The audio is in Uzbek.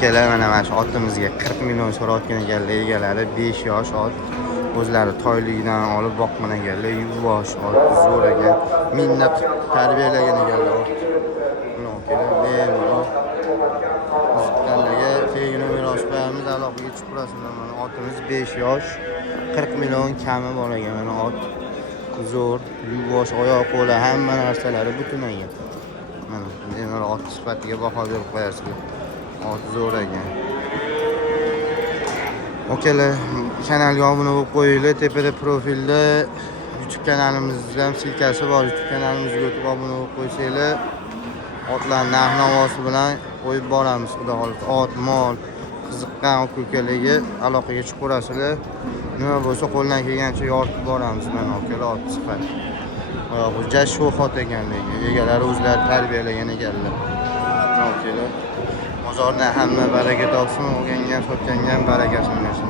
Okalar mana shu otimizga 40 million so'rayotgan ekanlar egalari. 5 yosh ot. O'zlari toyligidan olib boqqan ekanlar. Yuvosh ot, zo'r ekan. Minnat tarbiyalagan ekanlar ot. Mana okalar bemalol qiziqqanlarga tegina meros qo'yamiz, aloqaga chiqib turasizlar. Mana otimiz 5 yosh, 40 million kami bor ekan. Mana ot zo'r, yuvosh, oyoq qo'li hamma narsalari butun ekan. Mana bemalol ot sifatiga baho berib qo'yasizlar. Ot zo'r ekan. Okalar, kanalga obuna bo'lib qo'yinglar. Tepada profilda YouTube kanalimizda ham silkasi bor. YouTube kanalimizga o'tib obuna bo'lib qo'ysanglar, otlar narx-navosi bilan qo'yib boramiz. Xudo xolisa, ot, mol, qiziqqan aka-ukalarga aloqaga chiqaverasizlar. Nima bo'lsa qo'ldan kelgancha yoritib boramiz. Mana okalar ot sifat. Hujjat shu xot ekan lekin egalari o'zlari tarbiyalagan ekanlar. Okalar, bozorda hamma baraka topsin, olganga ham sotganga ham barakasini bersin.